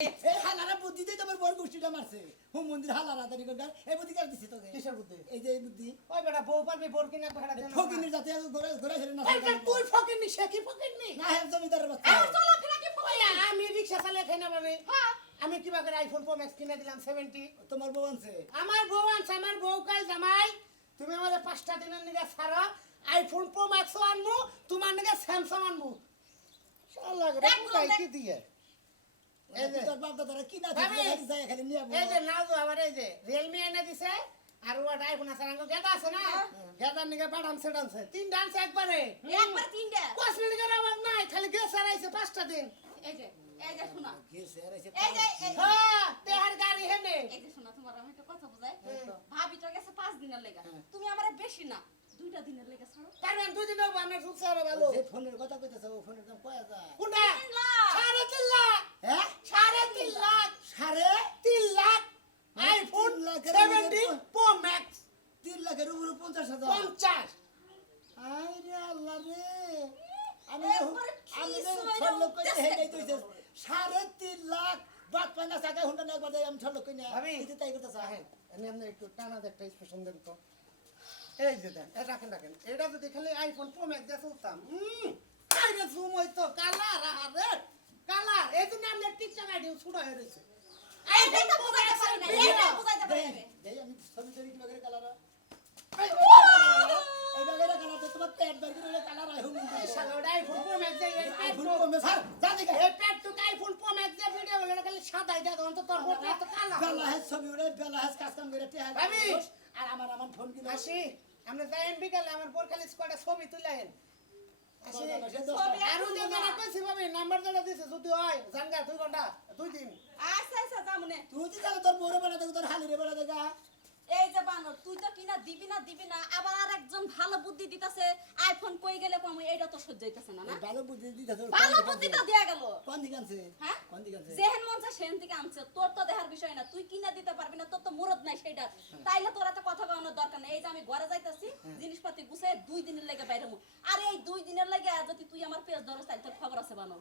এই হালারা বুদ্ধি দিয়ে তোমার বড় গোষ্ঠীটা মারছে। হুম মন্দির হালারা তারি কোনটা এই বুদ্ধি কার দিছে তোকে? কিসের বুদ্ধি? এই যে এই বুদ্ধি। ওই বেটা বউ পারবি বোর কিনা তো হেডা দেন জাতি ঘোরা ঘোরা ছেড়ে না তুই ফকিরনি সে কি ফকিরনি না? হ্যাঁ জমিদারের বাচ্চা। আমার চলাফেরা কি ফকির আমি রিকশা চালিয়ে খাই না ভাবি। আমি কিবা করে আইফোন প্রো ম্যাক্স কিনে দিলাম 70 তোমার বউ আনছে? আমার বউ আনছে আমার বউ কাল জামাই তুমি আমাদের পাঁচটা দিনের নিগে ছাড়া আইফোন প্রো ম্যাক্স আনমু তোমার নিগে স্যামসাং আনমু। শালা কি দিয়ে? আর ওটা আইফোন আছে রাঙ্গ গেদা আছে না? গেদার নিগে বাদাম সেডানছে তিন ডান্স একবারে। একবার তিনটা। পাঁচ অভাব নাই খালি গ্যাস হারাইছে পাঁচটা দিন। এই যে এই যে শোনা। গেছে আর এই যে হ্যাঁ তেহার গাড়ি হেনে। এই যে শোনা তোমার আমি কথা বুঝাই। হ্যাঁ। ভাবিটা গেছে পাঁচ দিনের লেগা। হ্যাঁ। তুমি আমারে বেশি না দুইটা দিনের লেগা ছাড়ো। পারবেন দুই দিন হব আমার সুখছে আরও ভালো। যে ফোনের কথা কইতেছে ও ফোনের দাম কয় কোনটা? হ্যাঁ সাড়ে তিন লাখ। সাড়ে তিন lakh iPhone seventy pro max তিন লাখের উপরে পঞ্চাশ হাজার। পঞ্চাশ। আরে আল্লাহ রে। আমি আমি লক্ষ উঠতেছে। হেঁটে তুইছে সাড়ে তিন লাখ। বাদ পায় না সাকা হুন্ডা না একবার আমি ছয় লক্ষ নিয়ে ভাবি। কিন্তু তাই করতে চাই এমনি এমনি একটু টানা একটা স্পেশন দেন তো। এই যে দেন এটা রাখেন রাখেন। এটা যদি খালি আইফোন প্রো ম্যাক্স দিয়ে চলতাম হুম আরে জুম হইতো। কালার আরে কালার এই জন্য আমি টিকটক আইডি ছুড়া হয়ে রয়েছে। আর আমার আমার ফোন কিনে আসি আমরা যাইন বিকালে আমার বোর খালি স্কোয়াডে ছবি ছবি আরও নাম্বার দিছে যদি হয় জানগা দুই ঘণ্টা দুই দিন। তুই তো জানো তোর বড় বেলা দেখো তোর হালিরে বেলা দেখা এই যে বানর তুই তো কিনা দিবি না দিবি না আবার আর একজন ভালো বুদ্ধি দিতেছে আইফোন কই গেলে পামু এইটা তো সহ্য হইতাছে না না? ভালো বুদ্ধি দিতে ভালো বুদ্ধি তো দিয়া গেল। কোন দিকে আনছে? হ্যাঁ? কোন দিকে আনছে? যেহেন মন চায় সেহেন থেকে আনছে তোর তো দেহার বিষয় না তুই কিনা দিতে পারবি না তোর তো মুরদ নাই সেটা। তাইলে তোর একটা কথা কওয়ানোর দরকার নেই এই যে আমি ঘরে যাইতাছি জিনিসপাতি গুছাই দুই দিনের লেগে বাইরে মু। আর এই দুই দিনের লেগে যদি তুই আমার পেজ ধরস তাহলে তোর খবর আছে বানো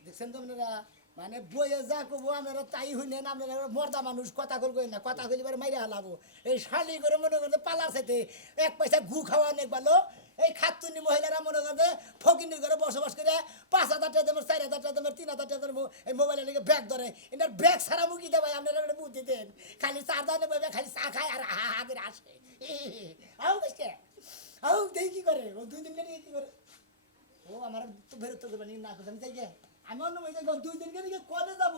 দেখছেন তো আপনারা? মানে বইয়ে যা কবো আমরা তাই হইলেন আপনারা মর্দা মানুষ কথা কল না কথা কইলে পরে মাইরে হালাবো এই শালি করে মনে করতে পালার সাথে এক পয়সা ঘু খাওয়া অনেক ভালো এই খাতুনি মহিলারা মনে করতে ফকিনির ঘরে বসবাস করে পাঁচ হাজার টাকা দেবেন চার হাজার টাকা দেবেন তিন হাজার টাকা দেবেন এই মোবাইলের লিগে ব্যাগ ধরে এটার ব্যাগ ছাড়া মুখি দেবে আপনারা একটা বুদ্ধি দেন খালি চার দানে বইবে খালি চা খায় আর হা হা করে আসে আও কিসকে আও দেই কি করে ও দুই দিন কি করে ও আমার তো বেরোতে দেবে না আমি যাই আমি অন্য বই যাই দুই দিন গেলে কলে যাব?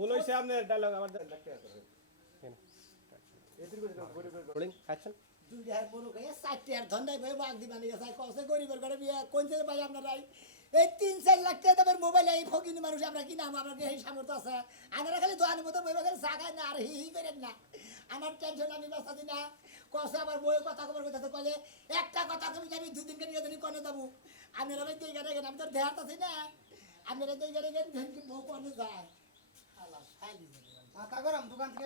বলেছে আপনার ডায়লগ আমার দেখতে আছে রোলিং অ্যাকশন দুই হাজার বড় কয়ে চারটে আর ধন্দায় ভাই বাগ দিবা নিয়ে যায় কসে গরিবের ঘরে বিয়ে কোন থেকে ভাই আপনারাই এই তিন চার লাখ টাকা দামের মোবাইল এই ফকিনি মানুষ আমরা কি নাম? আমরা এই সামর্থ্য আছে? আমরা খালি দোয়ানের মতো বই খালি চা খাই না আর হি হি করেন না। আমার টেনশন আমি বাঁচাছি না। কসে আবার বই কথা খবর কথা তো কলে একটা কথা তুমি জানি দুই নিয়ে কনে যাব? আপনারা ভাই দুই গাড়ি আমি তো দেহাত আছি না। আপনারা দুই গাড়ি গেন বউ কনে যায়। আল্লাহ খাই মাথা গরম দোকান থেকে